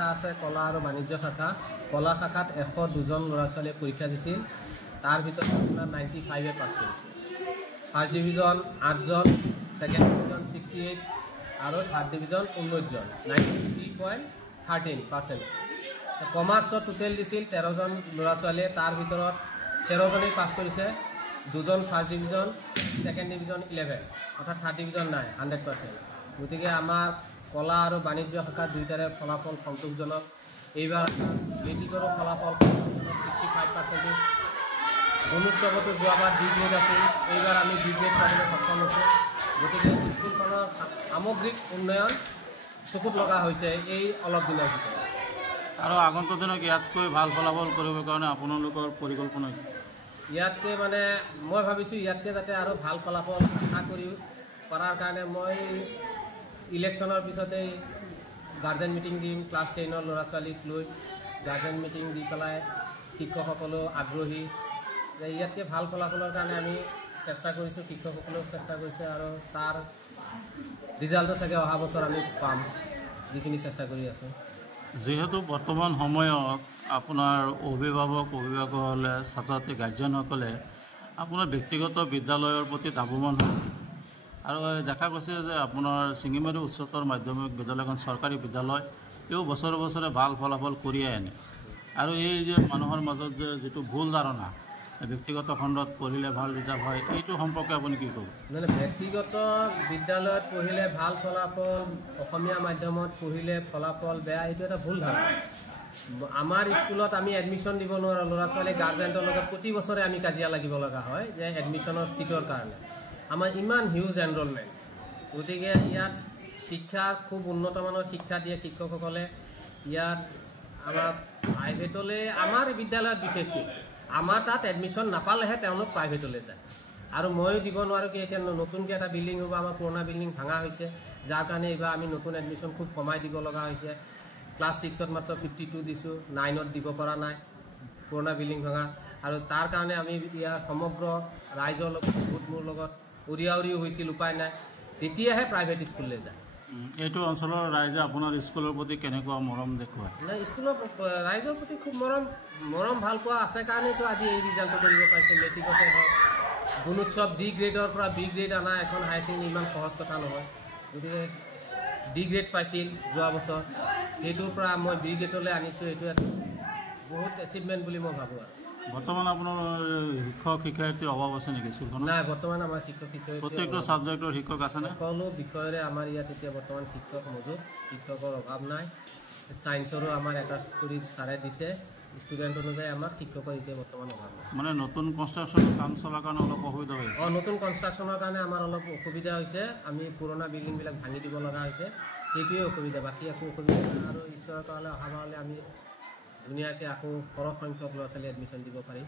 শাখা আছে কলা আৰু বাণিজ্য শাখা কলা শাখাত 102জন ল'ৰা ছোৱালীয়ে পৰীক্ষা দিছিল তাৰ ভিতৰত আপোনাৰ 95 পাছ কৰিছে ফাৰ্ষ্ট ডিভিজন 8জন ছেকেণ্ড ডিভিজন 68 আৰু থাৰ্ড ডিভিজন 19জন 93.13%। কমাৰ্চত টোটেল দিছিল 13জন ল'ৰা ছোৱালীয়ে তাৰ ভিতৰত 13জনেই পাছ কৰিছে 2জন ফাৰ্ষ্ট ডিভিজন ছেকেণ্ড ডিভিজন 11 অৰ্থাৎ থাৰ্ড ডিভিজন নাই 100%। গতিকে আমাৰ কলা আৰু বাণিজ্য শাখা দুইটাৰে ফলাফল সন্তোষজনক। এইবাৰ মেট্ৰিকৰো ফলাফল 65%। গুণোৎসৱতো যোৱাবাৰ বি গ্ৰেড আছিল, এইবাৰ আমি বি গ্ৰেড পাবলৈ সক্ষম হৈছোঁ। গতিকে স্কুলখনৰ সামগ্ৰিক উন্নয়ন চকুত লগা হৈছে এই অলপ দিনৰ ভিতৰত। আৰু আগন্তুক দিনত ইয়াতকৈ ভাল ফলাফল কৰিবৰ কাৰণে আপোনালোকৰ পৰিকল্পনা ইয়াতকৈ মানে মই ভাবিছোঁ ইয়াতকৈ যাতে আৰু ভাল ফলাফল আশা কৰাৰ কাৰণে মই ইলেকশ্যনৰ পিছতেই গাৰ্জেন মিটিং দিম। ক্লাছ 10ৰ ল'ৰা ছোৱালীক লৈ গাৰ্জেন মিটিং দি পেলাই শিক্ষকসকলেও আগ্ৰহী যে ইয়াতকৈ ভাল ফলাফলৰ কাৰণে আমি চেষ্টা কৰিছোঁ, শিক্ষকসকলেও চেষ্টা কৰিছে আৰু তাৰ ৰিজাল্টটো চাগে অহা বছৰ আমি পাম যিখিনি চেষ্টা কৰি আছোঁ। যিহেতু বৰ্তমান সময়ত আপোনাৰ অভিভাৱকসকলে ছাত্ৰ ছাত্ৰী গাৰ্জেনসকলে আপোনাৰ ব্যক্তিগত বিদ্যালয়ৰ প্ৰতি ধাৱমান হৈছে আৰু দেখা গৈছে যে আপোনাৰ শিঙিমাৰী উচ্চতৰ মাধ্যমিক বিদ্যালয়খন চৰকাৰী বিদ্যালয় এও বছৰে বছৰে ভাল ফলাফল কঢ়িয়াই আনে আৰু এই যে মানুহৰ মাজত যে যিটো ভুল ধাৰণা ব্যক্তিগত খণ্ডত পঢ়িলে ভাল ৰিজাল্ট হয় এইটো সম্পৰ্কে আপুনি কি ক'ব? মানে ব্যক্তিগত বিদ্যালয়ত পঢ়িলে ভাল ফলাফল, অসমীয়া মাধ্যমত পঢ়িলে ফলাফল বেয়া, এইটো এটা ভুল ধাৰণা। আমাৰ স্কুলত আমি এডমিশ্যন দিব নোৱাৰোঁ, ল'ৰা ছোৱালী গাৰ্জেণ্টৰ লগত প্ৰতি বছৰে আমি কাজিয়া লাগিব লগা হয় যে এডমিশ্যনৰ ছিটৰ কাৰণে। আমাৰ ইমান হিউজ এনৰলমেণ্ট, গতিকে ইয়াত শিক্ষা খুব উন্নতমানৰ শিক্ষা দিয়ে শিক্ষকসকলে। ইয়াত আমাৰ প্ৰাইভেটলৈ, আমাৰ বিদ্যালয়ত বিশেষকৈ আমাৰ তাত এডমিশ্যন নাপালেহে তেওঁলোক প্ৰাইভেটলৈ যায়। আৰু ময়ো দিব নোৱাৰোঁ কি এতিয়া নতুনকৈ এটা বিল্ডিং হ'ব, আমাৰ পুৰণা বিল্ডিং ভাঙা হৈছে, যাৰ কাৰণে এইবাৰ আমি নতুন এডমিশ্যন খুব কমাই দিব লগা হৈছে। ক্লাছ 6ত মাত্ৰ 52 দিছোঁ, 9ত দিব পৰা নাই, পুৰণা বিল্ডিং ভাঙা। আৰু তাৰ কাৰণে আমি ইয়াৰ সমগ্ৰ ৰাইজৰ লগত বহুত মোৰ লগত উৰিয়া উৰিও হৈছিল, উপায় নাই, তেতিয়াহে প্ৰাইভেট স্কুললৈ যায়। এইটো অঞ্চলৰ ৰাইজে আপোনাৰ স্কুলৰ প্ৰতি কেনেকুৱা মৰম দেখুৱায়? নাই, স্কুলৰ ৰাইজৰ প্ৰতি খুব মৰম ভাল পোৱা আছে কাৰণেতো আজি এই ৰিজাল্টটো কৰিব পাৰিছে। মেট্ৰিকতে হওক, গুণোৎসৱ ডি গ্ৰেডৰ পৰা বি গ্ৰেড অনা এখন হায়াৰ ছেকেণ্ডেৰী ইমান সহজ কথা নহয়। গতিকে ডি গ্ৰেড পাইছিল যোৱা বছৰ, সেইটোৰ পৰা মই বি গ্ৰেডলৈ আনিছোঁ, এইটো এটা বহুত এচিভমেণ্ট বুলি মই ভাবোঁ। আৰু বৰ্তমান আপোনাৰ শিক্ষক শিক্ষয়িত্ৰীৰ অভাৱ আছে নেকি স্কুলখনত? নাই, বৰ্তমান আমাৰ শিক্ষক শিক্ষয়িত্ৰী প্ৰত্যেকটো ছাবজেক্টৰ শিক্ষক আছেনে? সকলো বিষয়ৰে আমাৰ ইয়াত এতিয়া বৰ্তমান শিক্ষক মজুত, শিক্ষকৰ অভাৱ নাই। ছায়েন্সৰো আমাৰ এটাচ কৰি ছাৰে দিছে, ষ্টুডেণ্ট অনুযায়ী আমাৰ শিক্ষকৰ এতিয়া বৰ্তমান অভাৱ নাই। মানে নতুন কনষ্ট্ৰাকশ্যনৰ কাম চলাৰ কাৰণে অলপ অসুবিধা হৈছে? নতুন কনষ্ট্ৰাকশ্যনৰ কাৰণে আমাৰ অলপ অসুবিধা হৈছে। আমি পুৰণা বিল্ডিংবিলাক ভাঙি দিব লগা হৈছে, সেইটোৱে অসুবিধা, বাকী একো অসুবিধা নাই। আৰু ঈশ্বৰৰ কাৰণে অহাবাৰলৈ আমি ধুনীয়াকৈ আকৌ সৰহ সংখ্যক ল'ৰা ছোৱালী এডমিশ্যন দিব পাৰিম।